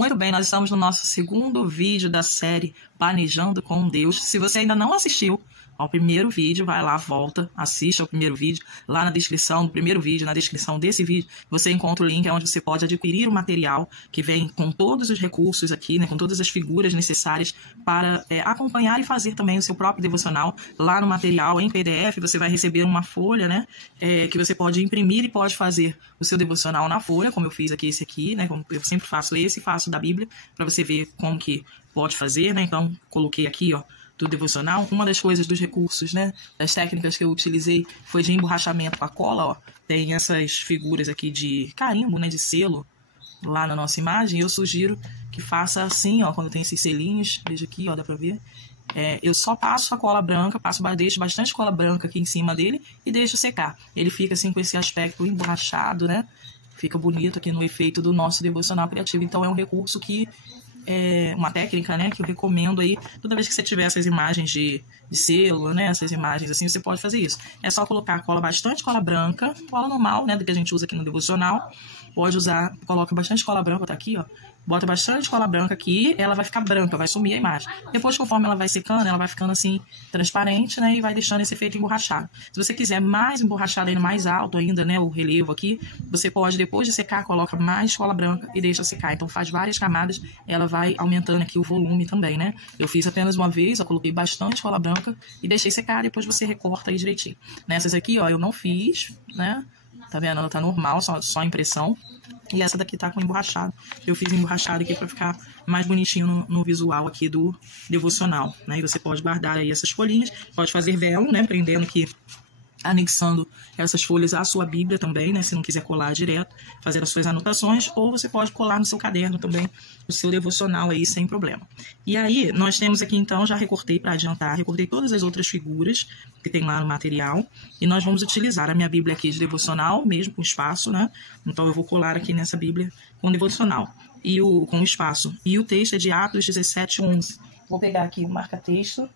Muito bem, nós estamos no nosso segundo vídeo da série Planejando com Deus. Se você ainda não assistiu ao primeiro vídeo, vai lá, volta, assiste ao primeiro vídeo. Lá na descrição do primeiro vídeo, na descrição desse vídeo, você encontra o link onde você pode adquirir o material que vem com todos os recursos aqui, né, com todas as figuras necessárias para acompanhar e fazer também o seu próprio devocional. Lá no material, em PDF, você vai receber uma folha, né, que você pode imprimir e pode fazer o seu devocional na folha, como eu fiz aqui, esse aqui, né, como eu sempre faço esse, faço da Bíblia, para você ver como que pode fazer, né. Então, coloquei aqui, ó, do devocional. Uma das coisas, dos recursos, né, das técnicas que eu utilizei foi de emborrachamento com a cola, ó. Tem essas figuras aqui de carimbo, né, de selo lá na nossa imagem. Eu sugiro que faça assim, ó, quando tem esses selinhos, veja aqui, ó, dá pra ver. Eu só passo a cola branca, deixo bastante cola branca aqui em cima dele e deixo secar. Ele fica assim com esse aspecto emborrachado, né? Fica bonito aqui no efeito do nosso devocional criativo. Então é um recurso que uma técnica, né, que eu recomendo aí, toda vez que você tiver essas imagens de selo, né, essas imagens assim, você pode fazer isso. É só colocar bastante cola branca, cola normal, né, do que a gente usa aqui no devocional. Pode usar, coloca bastante cola branca, tá aqui, ó. Bota bastante cola branca aqui, ela vai ficar branca, vai sumir a imagem. Depois, conforme ela vai secando, ela vai ficando assim, transparente, né, e vai deixando esse efeito emborrachado. Se você quiser mais emborrachado ainda, mais alto ainda, né, o relevo aqui, você pode, depois de secar, coloca mais cola branca e deixa secar. Então faz várias camadas, ela vai aumentando aqui o volume também, né. Eu fiz apenas uma vez, eu coloquei bastante cola branca e deixei secar, depois você recorta aí direitinho. Nessas aqui, ó, eu não fiz, né, tá vendo? Ela tá normal, só impressão. E essa daqui tá com emborrachado. Eu fiz emborrachado aqui para ficar mais bonitinho no visual aqui do devocional, né? E você pode guardar aí essas folhinhas, pode fazer velo, né? Prendendo aqui, anexando essas folhas à sua Bíblia também, né? Se não quiser colar direto, fazer as suas anotações, ou você pode colar no seu caderno também o seu devocional aí sem problema. E aí, nós temos aqui então, já recortei para adiantar, recortei todas as outras figuras que tem lá no material, e nós vamos utilizar a minha Bíblia aqui de devocional, mesmo com espaço, né? Então eu vou colar aqui nessa Bíblia com devocional, com espaço. E o texto é de Atos 17:11. Vou pegar aqui o marca-texto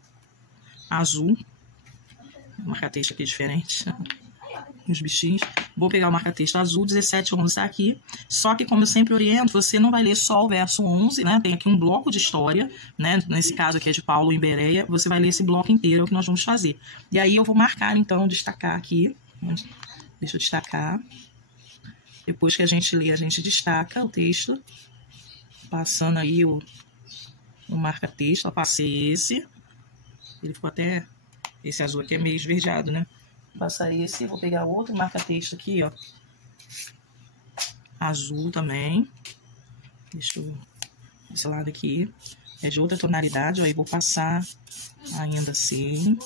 azul, marca-texto aqui diferente, os bichinhos. Vou pegar o marca-texto azul, 17:11 tá aqui. Só que, como eu sempre oriento, você não vai ler só o verso 11, né? Tem aqui um bloco de história, né? Nesse caso aqui é de Paulo em Bereia. Você vai ler esse bloco inteiro, é o que nós vamos fazer. E aí eu vou marcar, então, destacar aqui. Deixa eu destacar. Depois que a gente lê, a gente destaca o texto. Passando aí o marca-texto. Eu passei esse. Ele ficou até... Esse azul aqui é meio esverdeado, né? Vou passar esse, vou pegar outro marca-texto aqui, ó. Azul também. Deixa eu... Esse lado aqui é de outra tonalidade, ó. Aí vou passar ainda assim.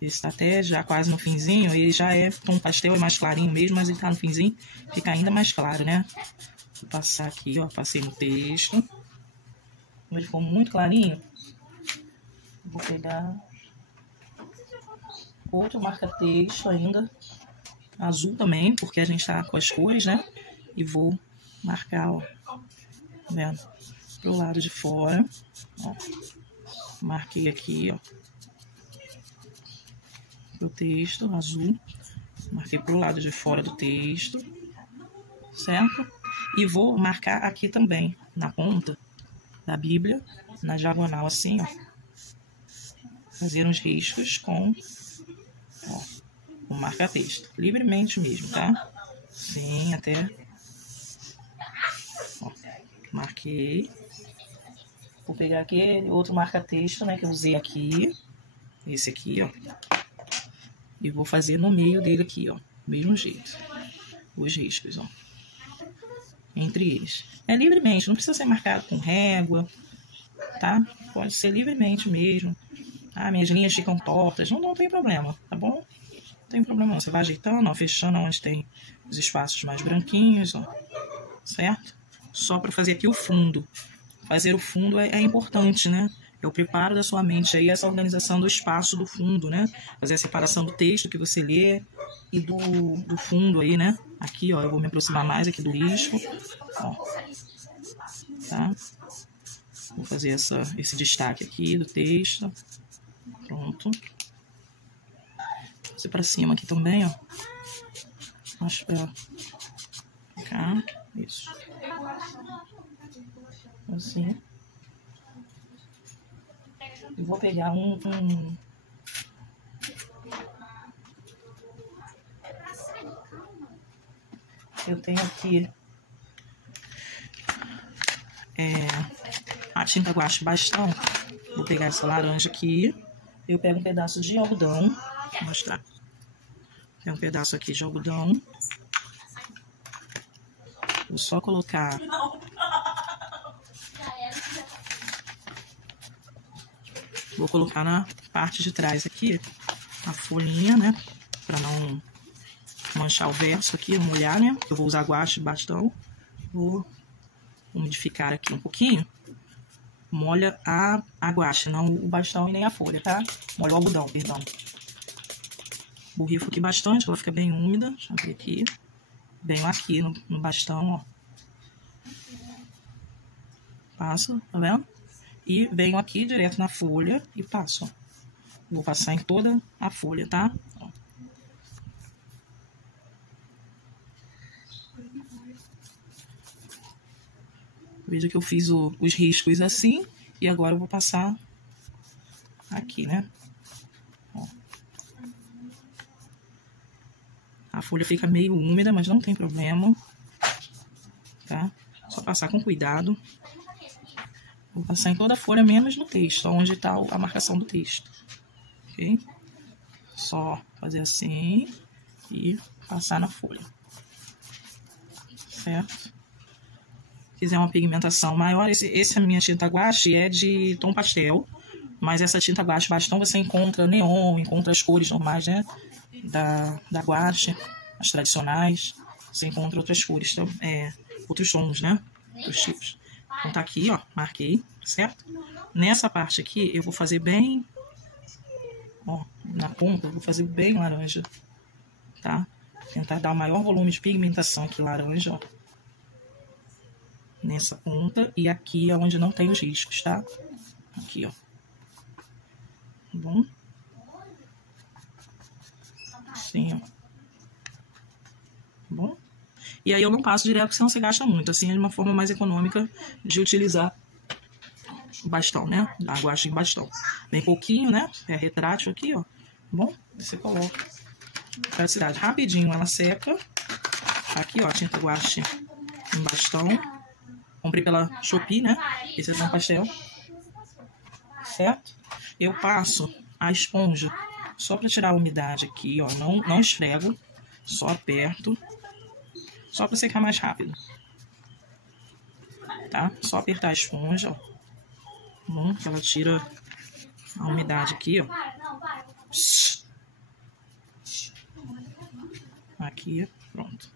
Esse tá até já quase no finzinho. Ele já é tom pastel, é mais clarinho mesmo, mas ele tá no finzinho. Fica ainda mais claro, né? Vou passar aqui, ó. Passei no texto. Ele ficou muito clarinho. Vou pegar outro marca-texto ainda, azul também, porque a gente tá com as cores, né? E vou marcar, ó, tá vendo? Pro lado de fora, ó. Marquei aqui, ó, pro texto azul. Marquei pro lado de fora do texto, certo? E vou marcar aqui também, na ponta da Bíblia, na diagonal assim, ó. Fazer uns riscos com o marca-texto, livremente mesmo, tá? Sim, até. Ó, marquei. Vou pegar aquele outro marca-texto, né, que eu usei aqui. Esse aqui, ó. E vou fazer no meio dele aqui, ó. Do mesmo jeito. Os riscos, ó. Entre eles. É livremente, não precisa ser marcado com régua, tá? Pode ser livremente mesmo. Ah, minhas linhas ficam tortas. Não tem problema, tá bom? Não tem problema não. Você vai ajeitando, ó, fechando onde tem os espaços mais branquinhos, ó. Certo? Só para fazer aqui o fundo. Fazer o fundo é importante, né? É o preparo da sua mente aí, essa organização do espaço do fundo, né? Fazer a separação do texto que você lê e do fundo aí, né? Aqui, ó, eu vou me aproximar mais aqui do risco, ó. Tá? Vou fazer esse destaque aqui do texto. Pronto. Vou fazer pra cima aqui também, ó. Acho pra cá. Isso. Assim. Eu vou pegar eu tenho aqui a tinta guache bastão. Vou pegar essa laranja aqui. Eu pego um pedaço de algodão. Vou mostrar. Tem um pedaço aqui de algodão. Vou só colocar. Vou colocar na parte de trás aqui a folhinha, né? Pra não manchar o verso aqui, não molhar, né? Eu vou usar guache bastão. Vou umidificar aqui um pouquinho. Molha a guache, não o bastão e nem a folha, tá? Molha o algodão, perdão. Borrifo aqui bastante, ela fica bem úmida. Deixa eu ver aqui. Venho aqui no bastão, ó. Passo, tá vendo? E venho aqui direto na folha e passo, ó. Vou passar em toda a folha, tá? Ó. Veja que eu fiz os riscos assim. E agora eu vou passar aqui, né? Ó. A folha fica meio úmida, mas não tem problema. Tá? Só passar com cuidado. Vou passar em toda a folha, menos no texto, onde está a marcação do texto. Ok? Só fazer assim e passar na folha. Certo? Se quiser uma pigmentação maior, esse é a minha tinta guache, é de tom pastel. Mas essa tinta guache bastão você encontra neon, encontra as cores normais, né? Da guache, as tradicionais. Você encontra outras cores, outros tons, né? Outros tipos. Então tá aqui, ó, marquei, certo? Nessa parte aqui eu vou fazer bem, ó, na ponta eu vou fazer bem laranja, tá? Tentar dar o maior volume de pigmentação aqui laranja, ó. Nessa ponta e aqui é onde não tem os riscos, tá? Aqui, ó. Tá bom? Assim, ó. Tá bom? E aí eu não passo direto, senão você gasta muito. Assim é uma forma mais econômica de utilizar o bastão, né? A guache em bastão. Bem pouquinho, né? É retrátil aqui, ó. Bom, você coloca. Praticidade. Rapidinho ela seca. Aqui, ó, tinta guache em bastão. Comprei pela Shopee, né? Esse é um pastel. Certo? Eu passo a esponja só para tirar a umidade aqui, ó. Não esfrego. Só aperto. Só para secar mais rápido. Tá? Só apertar a esponja, ó. Bom, ela tira a umidade aqui, ó. Aqui, pronto.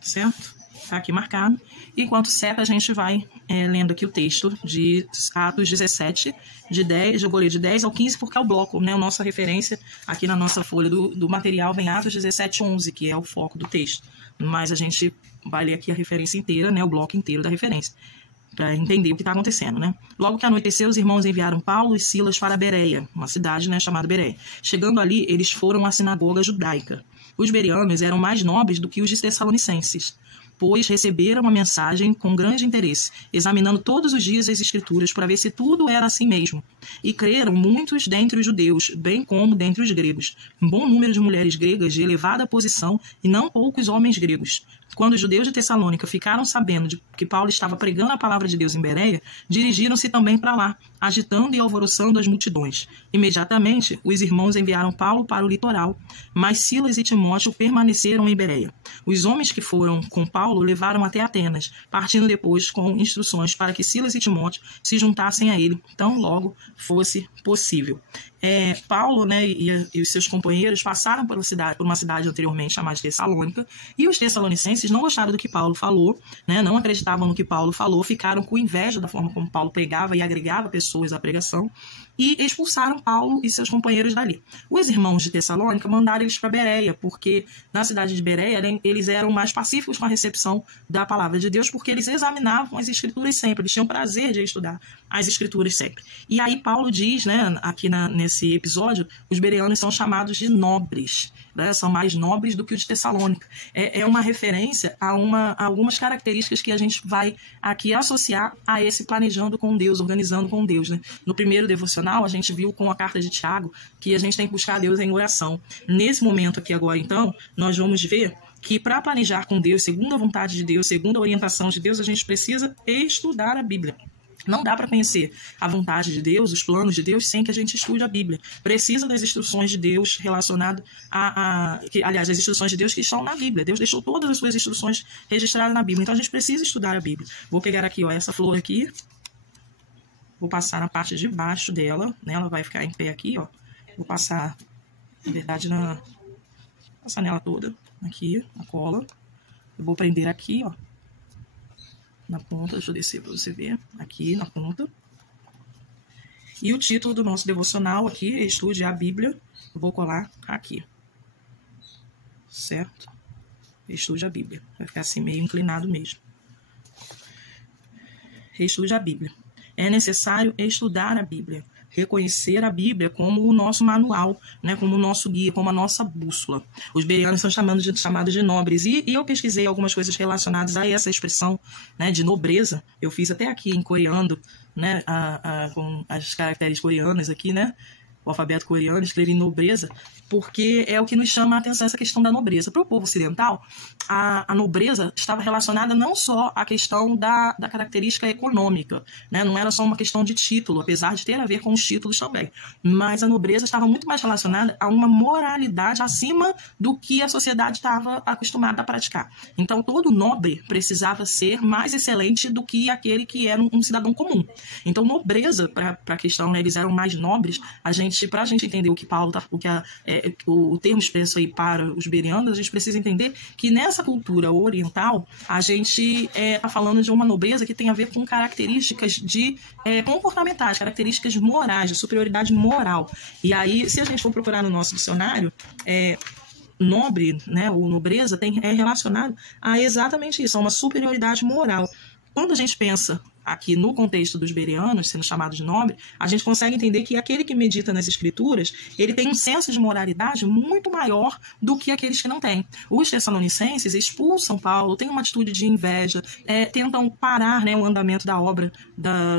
Certo? Tá aqui marcado. Enquanto seca, a gente vai lendo aqui o texto de Atos 17, de 10, eu vou ler de 10 ao 15, porque é o bloco, né? A nossa referência aqui na nossa folha do material vem Atos 17, 11, que é o foco do texto. Mas a gente vai ler aqui a referência inteira, né? O bloco inteiro da referência, para entender o que está acontecendo, né? Logo que anoiteceu, os irmãos enviaram Paulo e Silas para Bereia, uma cidade, né, chamada Bereia. Chegando ali, eles foram à sinagoga judaica. Os bereanos eram mais nobres do que os de Tessalonicenses, pois receberam a mensagem com grande interesse, examinando todos os dias as escrituras para ver se tudo era assim mesmo. E creram muitos dentre os judeus, bem como dentre os gregos. Um bom número de mulheres gregas de elevada posição e não poucos homens gregos. Quando os judeus de Tessalônica ficaram sabendo de que Paulo estava pregando a palavra de Deus em Bereia, dirigiram-se também para lá, agitando e alvoroçando as multidões. Imediatamente, os irmãos enviaram Paulo para o litoral, mas Silas e Timóteo permaneceram em Bereia. Os homens que foram com Paulo levaram até Atenas, partindo depois com instruções para que Silas e Timóteo se juntassem a ele, tão logo fosse possível. Paulo, né, e os seus companheiros passaram por uma cidade anteriormente chamada de Tessalônica, e os tessalonicenses não gostaram do que Paulo falou, né, não acreditavam no que Paulo falou, ficaram com inveja da forma como Paulo pregava e agregava pessoas à pregação, e expulsaram Paulo e seus companheiros dali. Os irmãos de Tessalônica mandaram eles para Bereia, porque na cidade de Bereia eles eram mais pacíficos com a recepção da palavra de Deus, porque eles examinavam as escrituras sempre, eles tinham prazer de estudar as escrituras sempre. E aí Paulo diz, né, aqui nesse episódio, os bereanos são chamados de nobres, né? São mais nobres do que os de Tessalônica. É uma referência a algumas características que a gente vai aqui associar a esse planejando com Deus, organizando com Deus, né? No primeiro devocional, a gente viu com a carta de Tiago que a gente tem que buscar Deus em oração. Nesse momento aqui agora, então, nós vamos ver que para planejar com Deus, segundo a vontade de Deus, segundo a orientação de Deus, a gente precisa estudar a Bíblia. Não dá para conhecer a vontade de Deus, os planos de Deus, sem que a gente estude a Bíblia. Precisa das instruções de Deus relacionado aliás, as instruções de Deus que estão na Bíblia. Deus deixou todas as suas instruções registradas na Bíblia. Então a gente precisa estudar a Bíblia. Vou pegar aqui, ó, essa flor aqui. Vou passar na parte de baixo dela, né? Ela vai ficar em pé aqui, ó. Vou passar, na verdade, passar nela toda. Aqui, a cola. Eu vou prender aqui, ó. Na ponta, deixa eu descer para você ver. Aqui, na ponta. E o título do nosso devocional aqui, Estude a Bíblia. Eu vou colar aqui. Certo? Estude a Bíblia. Vai ficar assim meio inclinado mesmo. Estude a Bíblia. É necessário estudar a Bíblia. Reconhecer a Bíblia como o nosso manual, né, como o nosso guia, como a nossa bússola. Os bereanos são chamados de nobres. E eu pesquisei algumas coisas relacionadas a essa expressão, né, de nobreza. Eu fiz até aqui em coreano, né, com as caracteres coreanas aqui, né, o alfabeto coreano, escrevi nobreza, porque é o que nos chama a atenção essa questão da nobreza. Para o povo ocidental, a nobreza estava relacionada não só à questão da característica econômica, né? Não era só uma questão de título, apesar de ter a ver com os títulos também, mas a nobreza estava muito mais relacionada a uma moralidade acima do que a sociedade estava acostumada a praticar. Então, todo nobre precisava ser mais excelente do que aquele que era um cidadão comum. Então, nobreza, para a questão, né, eles eram mais nobres. Para a gente entender o que Paulo o termo expresso aí para os bereanos, a gente precisa entender que nessa cultura oriental a gente está falando de uma nobreza que tem a ver com características comportamentais, características morais, de superioridade moral. E aí, se a gente for procurar no nosso dicionário, nobre, né, ou nobreza é relacionado a exatamente isso, a uma superioridade moral. Quando a gente pensa aqui no contexto dos bereanos, sendo chamados de nobre, a gente consegue entender que aquele que medita nas escrituras, ele tem um senso de moralidade muito maior do que aqueles que não têm. Os tessalonicenses expulsam Paulo, têm uma atitude de inveja, tentam parar, né, o andamento da obra,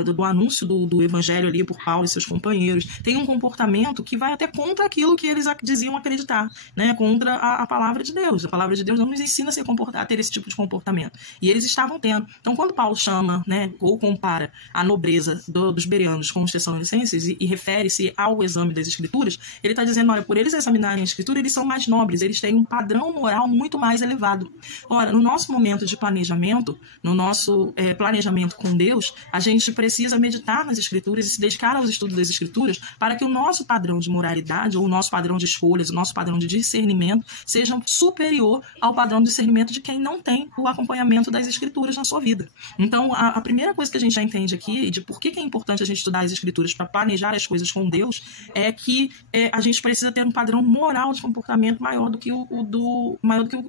do anúncio do evangelho ali por Paulo e seus companheiros, tem um comportamento que vai até contra aquilo que eles diziam acreditar, né, contra a palavra de Deus. A palavra de Deus não nos ensina a ter esse tipo de comportamento. E eles estavam tendo. Então, quando Paulo chama, né, ou compara a nobreza dos bereanos com os tessalonicenses e refere-se ao exame das escrituras, ele está dizendo, olha, por eles examinarem a escritura, eles são mais nobres, eles têm um padrão moral muito mais elevado. Ora, no nosso momento de planejamento, no nosso planejamento com Deus, a gente precisa meditar nas escrituras e se dedicar aos estudos das escrituras para que o nosso padrão de moralidade, ou o nosso padrão de escolhas, o nosso padrão de discernimento, seja superior ao padrão de discernimento de quem não tem o acompanhamento das escrituras na sua vida. Então, a primeira coisa que a gente já entende aqui, de por que é importante a gente estudar as escrituras para planejar as coisas com Deus, é que a gente precisa ter um padrão moral de comportamento maior do que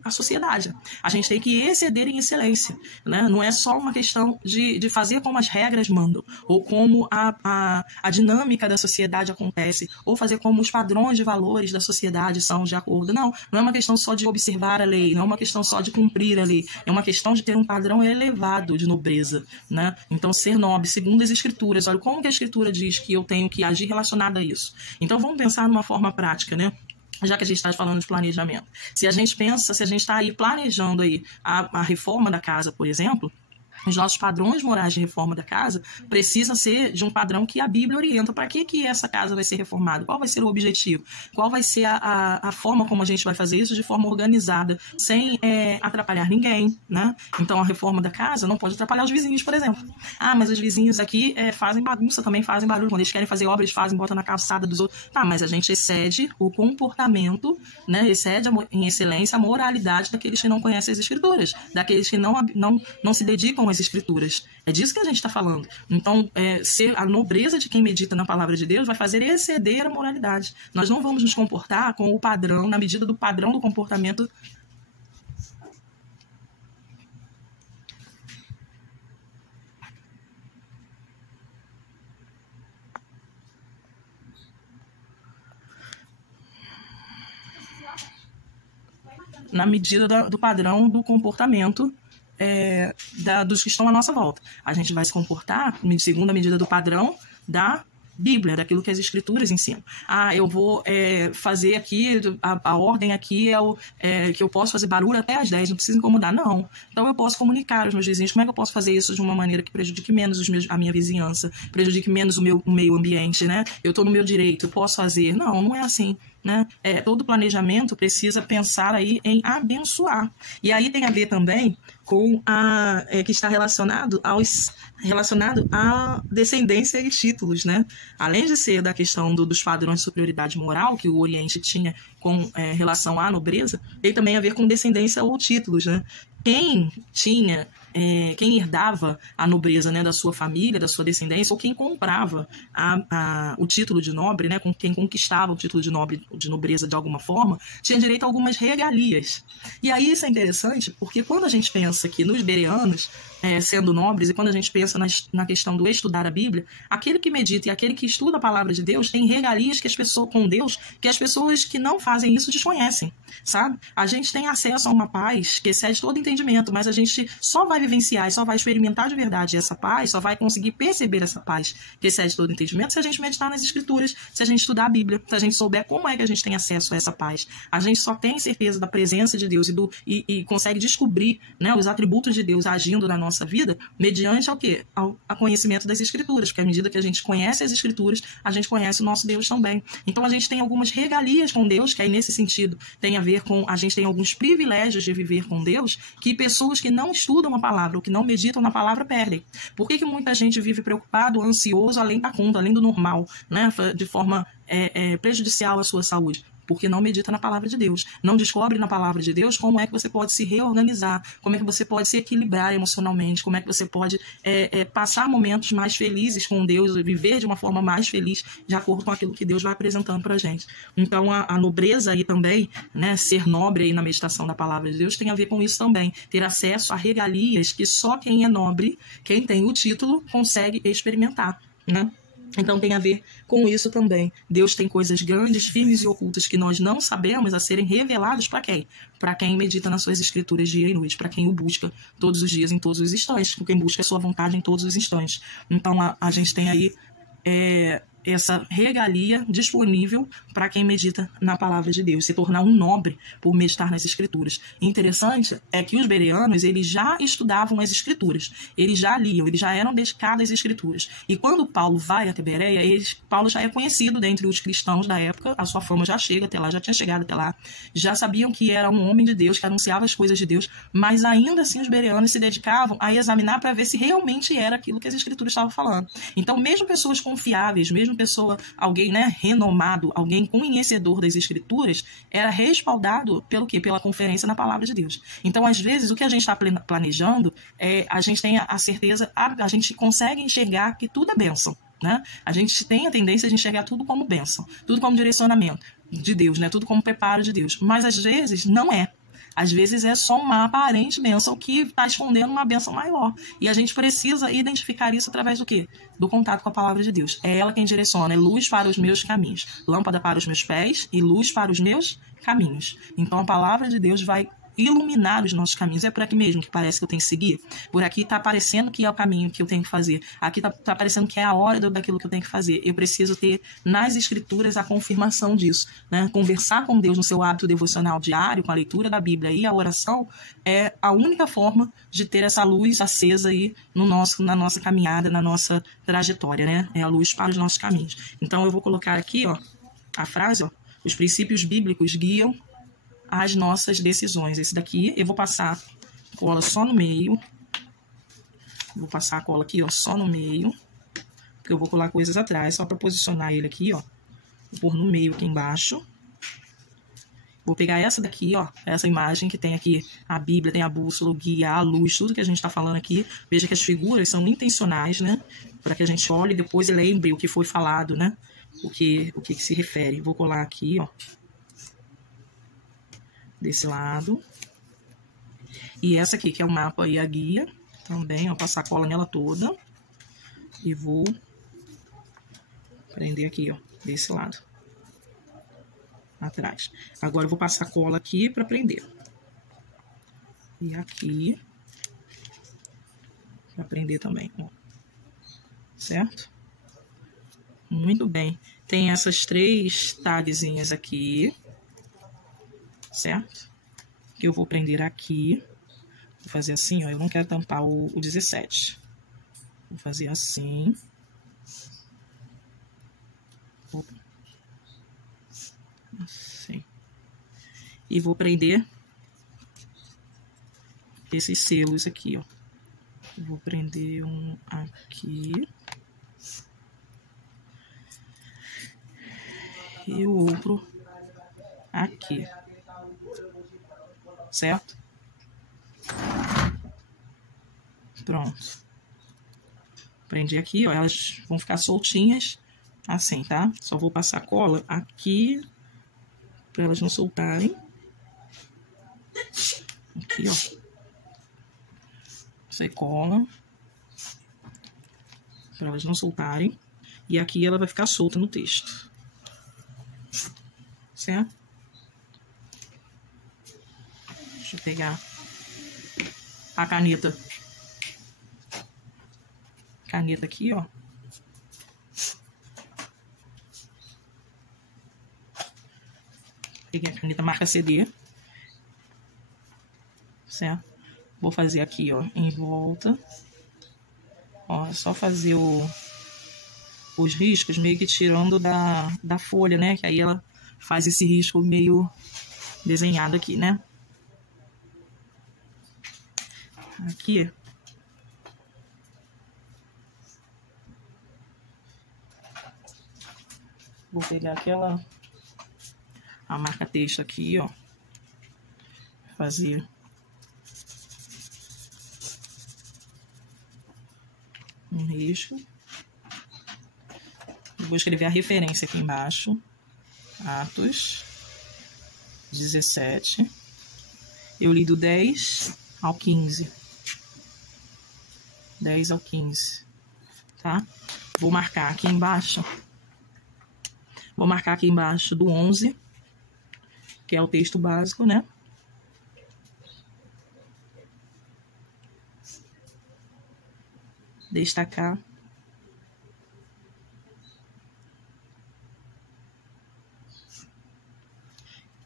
a sociedade. A gente tem que exceder em excelência, né? Não é só uma questão de fazer como as regras mandam, ou como a dinâmica da sociedade acontece, ou fazer como os padrões de valores da sociedade são de acordo. Não é uma questão só de observar a lei, não é uma questão só de cumprir a lei, é uma questão de ter um padrão elevado de nobreza, né? Então, ser nobre, segundo as escrituras. Olha, como que a escritura diz que eu tenho que agir relacionado a isso? Então, vamos pensar numa forma prática, né? Já que a gente está falando de planejamento. Se a gente está aí planejando aí a reforma da casa, por exemplo, os nossos padrões morais de reforma da casa precisam ser de um padrão que a Bíblia orienta. Para que essa casa vai ser reformada? Qual vai ser o objetivo? Qual vai ser a forma como a gente vai fazer isso de forma organizada, sem atrapalhar ninguém, né? Então, a reforma da casa não pode atrapalhar os vizinhos, por exemplo. Ah, mas os vizinhos aqui fazem bagunça também, fazem barulho. Quando eles querem fazer obra, eles fazem, botam na calçada dos outros. Tá, mas a gente excede o comportamento, né? Excede em excelência a moralidade daqueles que não conhecem as escrituras, daqueles que não se dedicam às escrituras. É disso que a gente está falando. Então, ser a nobreza de quem medita na palavra de Deus vai fazer exceder a moralidade. Nós não vamos nos comportar com o padrão, na medida do padrão do comportamento. na medida do padrão do comportamento dos que estão à nossa volta. A gente vai se comportar segundo a medida do padrão da Bíblia, daquilo que as Escrituras ensinam. Eu vou fazer aqui, a ordem aqui que eu posso fazer barulho até às 10, não precisa incomodar, não. Então eu posso comunicar aos meus vizinhos como é que eu posso fazer isso de uma maneira que prejudique menos a minha vizinhança, prejudique menos o meio ambiente, né? Eu estou no meu direito, eu posso fazer. Não é assim, né? Todo planejamento precisa pensar aí em abençoar. E aí tem a ver também com que está relacionado à descendência e títulos, né? Além de ser da questão dos padrões de superioridade moral que o Oriente tinha com relação à nobreza, tem também a ver com descendência ou títulos, né? Quem herdava a nobreza, né, da sua família, da sua descendência, ou quem comprava o título de nobre, né, quem conquistava o título de nobreza de alguma forma, tinha direito a algumas regalias. E aí isso é interessante, porque quando a gente pensa que nos bereanos, sendo nobres, e quando a gente pensa na questão do estudar a Bíblia, aquele que medita e aquele que estuda a palavra de Deus tem regalias com Deus que as pessoas que não fazem isso desconhecem, sabe? A gente tem acesso a uma paz que excede todo entendimento, mas a gente só vai vivenciar e só vai experimentar de verdade essa paz, só vai conseguir perceber essa paz que excede todo entendimento se a gente meditar nas Escrituras, se a gente estudar a Bíblia, se a gente souber como é que a gente tem acesso a essa paz. A gente só tem certeza da presença de Deus e consegue descobrir, né, os atributos de Deus agindo na nossa vida mediante ao quê? Ao conhecimento das Escrituras, porque à medida que a gente conhece as Escrituras, a gente conhece o nosso Deus também. Então a gente tem algumas regalias com Deus, que aí nesse sentido tem a ver com, a gente tem alguns privilégios de viver com Deus, que pessoas que não estudam a palavra ou que não meditam na palavra perdem. Por que muita gente vive preocupado, ansioso, além da conta, além do normal, né? De forma prejudicial à sua saúde? Porque não medita na palavra de Deus, não descobre na palavra de Deus como é que você pode se reorganizar, como é que você pode se equilibrar emocionalmente, como é que você pode passar momentos mais felizes com Deus, viver de uma forma mais feliz, de acordo com aquilo que Deus vai apresentando para a gente. Então a nobreza aí também, né, ser nobre aí na meditação da palavra de Deus tem a ver com isso também, ter acesso a regalias que só quem é nobre, quem tem o título, consegue experimentar, né? Então tem a ver com isso também. Deus tem coisas grandes, firmes e ocultas que nós não sabemos a serem reveladas para quem? Para quem medita nas suas escrituras dia e noite, para quem o busca todos os dias, em todos os instantes, para quem busca a sua vontade em todos os instantes. Então a gente tem aí essa regalia disponível para quem medita na palavra de Deus, se tornar um nobre por meditar nas Escrituras. E interessante é que os bereanos, eles já estudavam as Escrituras, eles já liam, eles já eram dedicados às Escrituras. E quando Paulo vai até Bereia, Paulo já é conhecido dentre os cristãos da época, a sua fama já chega até lá, já tinha chegado até lá, já sabiam que era um homem de Deus, que anunciava as coisas de Deus, mas ainda assim os bereanos se dedicavam a examinar para ver se realmente era aquilo que as Escrituras estavam falando. Então, mesmo pessoas confiáveis, mesmo alguém, né, renomado, alguém conhecedor das Escrituras, era respaldado pelo quê? Pela conferência na palavra de Deus. Então, às vezes, o que a gente está planejando, a gente tem a certeza, a gente consegue enxergar que tudo é bênção, né? A gente tem a tendência de enxergar tudo como bênção, tudo como direcionamento de Deus, né? Tudo como preparo de Deus. Mas, às vezes, não é. Às vezes é só uma aparente bênção que está escondendo uma bênção maior. E a gente precisa identificar isso através do quê? Do contato com a palavra de Deus. É ela quem direciona, é luz para os meus caminhos, lâmpada para os meus pés e luz para os meus caminhos. Então a palavra de Deus vai iluminar os nossos caminhos. É por aqui mesmo que parece que eu tenho que seguir? Por aqui está parecendo que é o caminho que eu tenho que fazer. Aqui está parecendo que é a hora daquilo que eu tenho que fazer. Eu preciso ter nas Escrituras a confirmação disso, né? Conversar com Deus no seu hábito devocional diário, com a leitura da Bíblia e a oração, é a única forma de ter essa luz acesa aí na nossa caminhada, na nossa trajetória, né? É a luz para os nossos caminhos. Então eu vou colocar aqui, ó, a frase, ó, os princípios bíblicos guiam as nossas decisões. Esse daqui eu vou passar cola só no meio. Vou passar a cola aqui, ó, só no meio, porque eu vou colar coisas atrás, só para posicionar ele aqui, ó. Vou pôr no meio aqui embaixo. Vou pegar essa daqui, ó, essa imagem que tem aqui a Bíblia, tem a bússola, o guia, a luz, tudo que a gente está falando aqui. Veja que as figuras são intencionais, né? Para que a gente olhe e depois lembre o que foi falado, né? O que se refere. Vou colar aqui, ó, desse lado. E essa aqui, que é o mapa e a guia, também, ó, passar cola nela toda. E vou prender aqui, ó, desse lado, atrás. Agora eu vou passar cola aqui para prender. E aqui. Pra prender também, ó. Certo? Muito bem. Tem essas 3 tagzinhas aqui. Certo? Que eu vou prender aqui. Vou fazer assim, ó. Eu não quero tampar o 17. Vou fazer assim. Assim. E vou prender esses selos aqui, ó. Eu vou prender um aqui. E o outro aqui. Certo? Pronto. Prendi aqui, ó. Elas vão ficar soltinhas assim, tá? Só vou passar cola aqui para elas não soltarem. Aqui, ó. Você cola para elas não soltarem. E aqui ela vai ficar solta no texto. Certo? Deixa eu pegar a caneta. Caneta aqui, ó. Peguei a caneta marca CD. Certo? Vou fazer aqui, ó, em volta. Ó, é só fazer os riscos meio que tirando da folha, né? Que aí ela faz esse risco meio desenhado aqui, né? Aqui. Vou pegar a marca texto aqui, ó. Fazer um risco. Vou escrever a referência aqui embaixo. Atos 17. Eu li do 10 ao 15. 10 ao 15. Tá? Vou marcar aqui embaixo. Vou marcar aqui embaixo do 11, que é o texto básico, né? Destacar.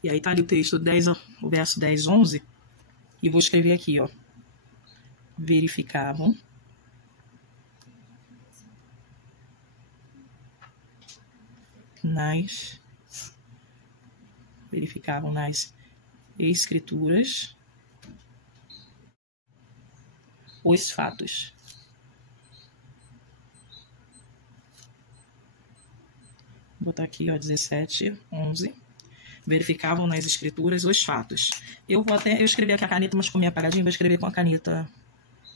E aí tá ali o texto 10, o verso 10, 11. E vou escrever aqui, ó. Verificavam nas escrituras os fatos. Vou botar aqui, ó, 17, 11. Verificavam nas escrituras os fatos. Eu escrevi aqui a caneta, mas com minha apagadinha, vou escrever com a caneta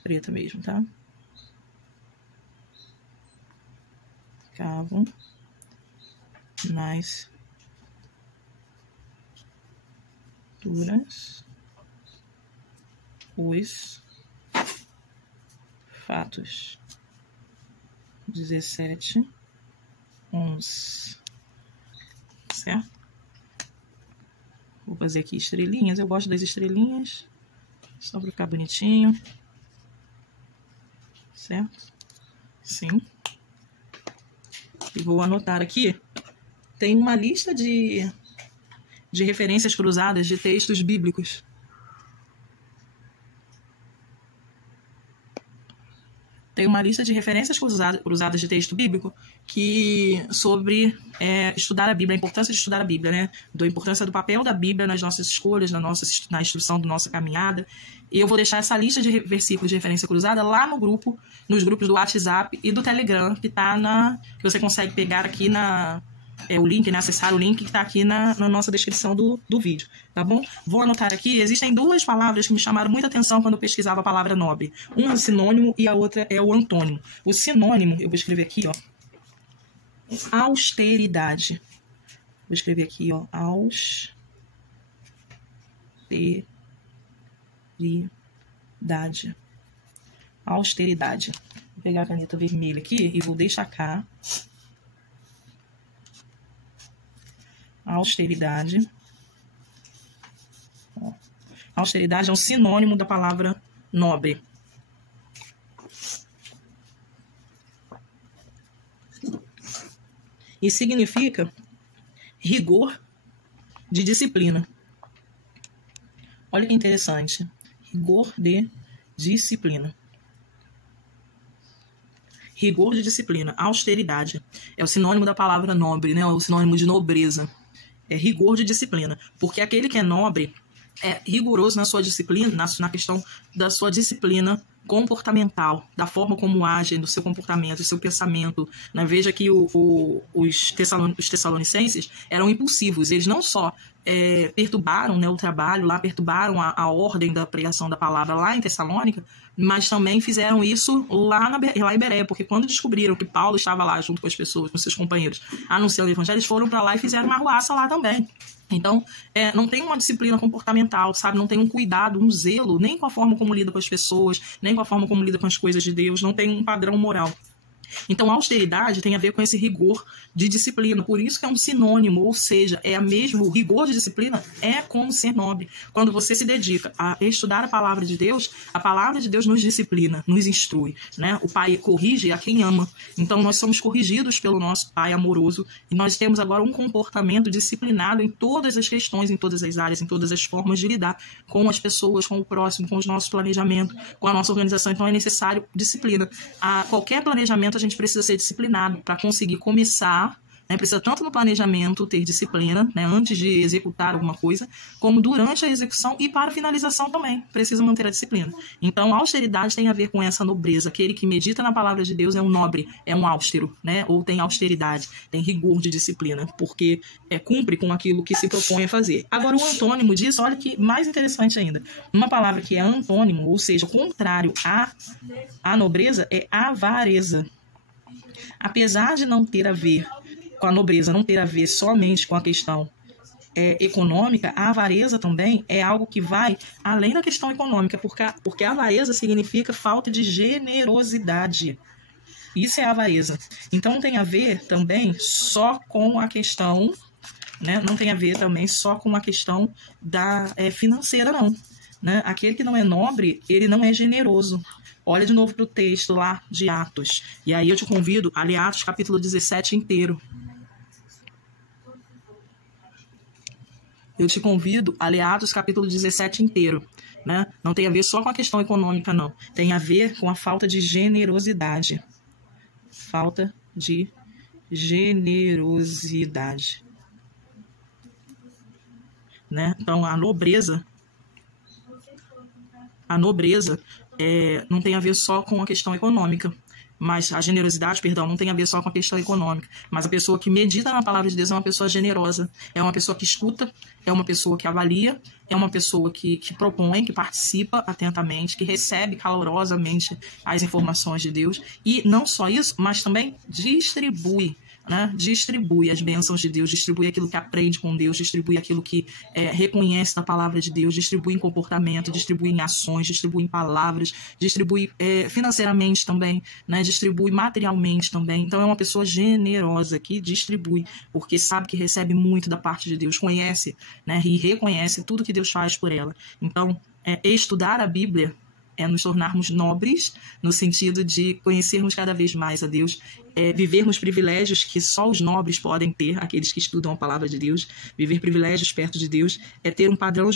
preta mesmo, tá? Verificavam nas escrituras os fatos. 17, 11. Certo? Vou fazer aqui estrelinhas. Eu gosto das estrelinhas. Só para ficar bonitinho. Certo? Sim. E vou anotar aqui. Tem uma lista de referências cruzadas de textos bíblicos. Tem uma lista de referências cruzadas de texto bíblico sobre estudar a Bíblia, a importância de estudar a Bíblia, né? A importância do papel da Bíblia nas nossas escolhas, na instrução da nossa caminhada. E eu vou deixar essa lista de versículos de referência cruzada lá no grupo, nos grupos do WhatsApp e do Telegram, que você consegue pegar aqui o link, né? Acessar o link que está aqui na nossa descrição do vídeo, tá bom? Vou anotar aqui, existem 2 palavras que me chamaram muita atenção quando eu pesquisava a palavra nobre. Uma é o sinônimo e a outra é o antônimo. O sinônimo, eu vou escrever aqui, ó, austeridade. Vou escrever aqui, ó, austeridade. Austeridade. Vou pegar a caneta vermelha aqui e vou destacar austeridade. Ó. Austeridade é um sinônimo da palavra nobre. E significa rigor de disciplina. Olha que interessante. Rigor de disciplina. Rigor de disciplina. Austeridade. É o sinônimo da palavra nobre, né? É o sinônimo de nobreza. É rigor de disciplina. Porque aquele que é nobre é rigoroso na sua disciplina, na questão da sua disciplina comportamental, da forma como age, do seu comportamento, do seu pensamento. Né? Veja que os tessalonicenses eram impulsivos. Eles não só perturbaram, né, o trabalho lá, perturbaram a ordem da pregação da palavra lá em Tessalônica, mas também fizeram isso lá em Bereia, porque quando descobriram que Paulo estava lá junto com as pessoas, com seus companheiros, anunciando o evangelho, eles foram para lá e fizeram uma arruaça lá também. Então, não tem uma disciplina comportamental, sabe? Não tem um cuidado, um zelo, nem com a forma como lida com as pessoas, nem com a forma como lida com as coisas de Deus, não tem um padrão moral. Então, a austeridade tem a ver com esse rigor de disciplina. Por isso que é um sinônimo, ou seja, o rigor de disciplina é como ser nobre. Quando você se dedica a estudar a palavra de Deus nos disciplina, nos instrui. Né? O Pai corrige a quem ama. Então, nós somos corrigidos pelo nosso Pai amoroso e nós temos agora um comportamento disciplinado em todas as questões, em todas as áreas, em todas as formas de lidar com as pessoas, com o próximo, com os nossos planejamentos, com a nossa organização. Então, é necessário disciplina. Qualquer planejamento a gente precisa ser disciplinado para conseguir começar, né? Precisa tanto no planejamento ter disciplina, né, antes de executar alguma coisa, como durante a execução e para a finalização também, precisa manter a disciplina. Então, a austeridade tem a ver com essa nobreza. Aquele que medita na palavra de Deus é um nobre, é um austero, né? Ou tem austeridade, tem rigor de disciplina, porque cumpre com aquilo que se propõe a fazer. Agora, o antônimo disso, olha que mais interessante ainda. Uma palavra que é antônimo, ou seja, contrário à nobreza, é avareza. Apesar de não ter a ver com a nobreza, não ter a ver somente com a questão econômica, a avareza também é algo que vai além da questão econômica, porque a avareza significa falta de generosidade. Isso é a avareza. Então, não tem a ver também só com a questão, né? Não tem a ver também só com a questão financeira, não. Né? Aquele que não é nobre, ele não é generoso. Olha de novo para o texto lá de Atos. E aí eu te convido a ler Atos capítulo 17 inteiro. Eu te convido a ler Atos capítulo 17 inteiro. Né? Não tem a ver só com a questão econômica, não. Tem a ver com a falta de generosidade. Falta de generosidade. Né? Então, a nobreza não tem a ver só com a questão econômica, mas a generosidade, perdão, não tem a ver só com a questão econômica, mas a pessoa que medita na palavra de Deus é uma pessoa generosa, é uma pessoa que escuta, é uma pessoa que avalia, é uma pessoa que propõe, que participa atentamente, que recebe calorosamente as informações de Deus, e não só isso, mas também distribui. Né? Distribui as bênçãos de Deus, distribui aquilo que aprende com Deus, distribui aquilo que reconhece da palavra de Deus, distribui em comportamento, distribui em ações, distribui em palavras, distribui financeiramente também, né? Distribui materialmente também. Então é uma pessoa generosa que distribui, porque sabe que recebe muito da parte de Deus, conhece, né? E reconhece tudo que Deus faz por ela. Então, estudar a Bíblia é nos tornarmos nobres, no sentido de conhecermos cada vez mais a Deus, vivermos privilégios que só os nobres podem ter, aqueles que estudam a palavra de Deus. Viver privilégios perto de Deus é ter um padrão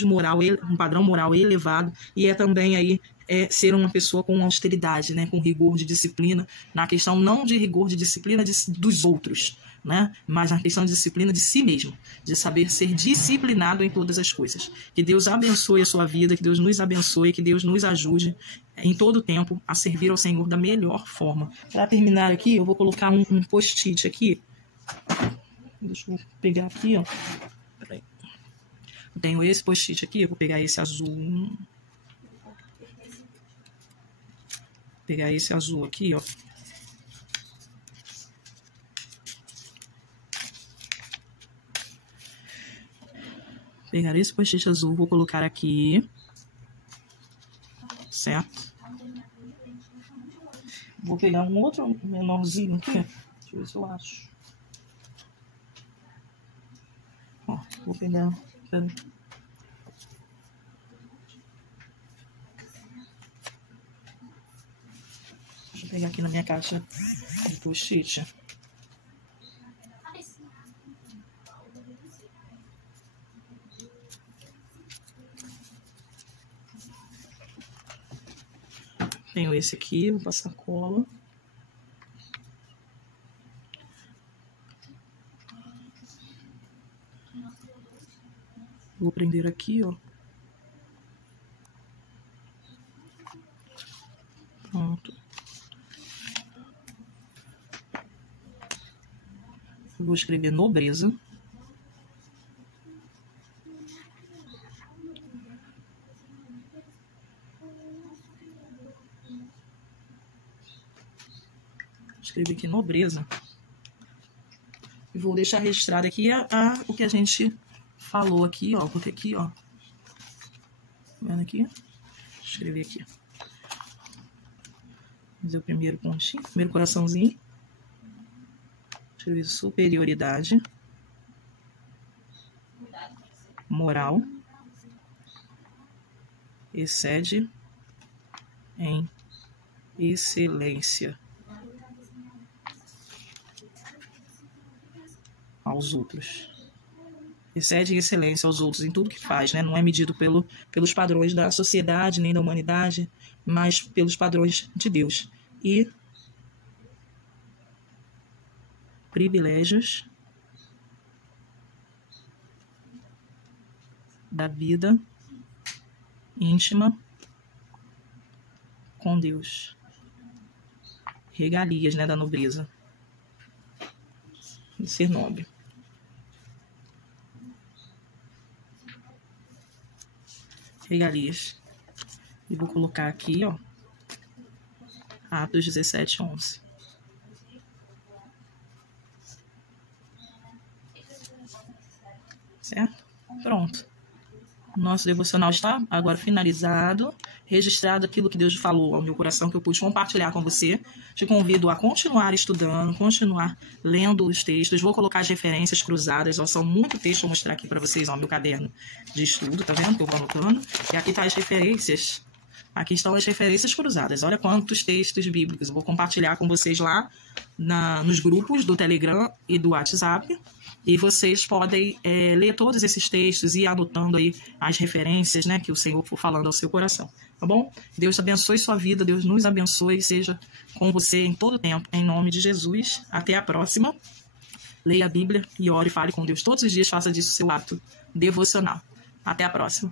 moral elevado, e também aí ser uma pessoa com austeridade, né, com rigor de disciplina, na questão não de rigor de disciplina dos outros, né, mas na questão de disciplina de si mesmo, de saber ser disciplinado em todas as coisas. Que Deus abençoe a sua vida, que Deus nos abençoe, que Deus nos ajude em todo o tempo a servir ao Senhor da melhor forma. Para terminar aqui, eu vou colocar um post-it aqui. Deixa eu pegar aqui, ó. Peraí. Eu tenho esse post-it aqui, eu vou pegar esse azul. Pegar esse azul aqui, ó. Pegar esse post-it azul, vou colocar aqui. Certo? Vou pegar um outro menorzinho aqui. Deixa eu ver se eu acho. Ó, vou pegar. Deixa Vou pegar aqui na minha caixa de post-it. Tenho esse aqui, vou passar cola. Vou prender aqui, ó. Pronto. Vou escrever nobreza. Escrevi aqui nobreza. E vou deixar registrado aqui o que a gente falou aqui, ó. Porque aqui, ó. Tá vendo aqui? Vou escrever aqui. Fazer o primeiro pontinho, primeiro coraçãozinho. Escrever superioridade. Moral. Excede em excelência aos outros. Excede em excelência aos outros em tudo que faz, né? Não é medido pelos padrões da sociedade nem da humanidade, mas pelos padrões de Deus. E privilégios da vida íntima com Deus. Regalias, né, da nobreza. De ser nobre. Regalias. E vou colocar aqui, ó, Atos 17:11. Certo? Pronto. Nosso devocional está agora finalizado, registrado aquilo que Deus falou ao meu coração, que eu pude compartilhar com você. Te convido a continuar estudando, continuar lendo os textos. Vou colocar as referências cruzadas, ó, são muito textos, vou mostrar aqui para vocês, ó, meu caderno de estudo, tá vendo que eu vou anotando? E aqui tá as referências. Aqui estão as referências cruzadas. Olha quantos textos bíblicos. Eu vou compartilhar com vocês lá nos grupos do Telegram e do WhatsApp. E vocês podem ler todos esses textos e ir anotando aí as referências, né, que o Senhor for falando ao seu coração. Tá bom? Deus abençoe sua vida. Deus nos abençoe. Seja com você em todo tempo. Em nome de Jesus. Até a próxima. Leia a Bíblia e ore e fale com Deus todos os dias. Faça disso seu ato devocional. Até a próxima.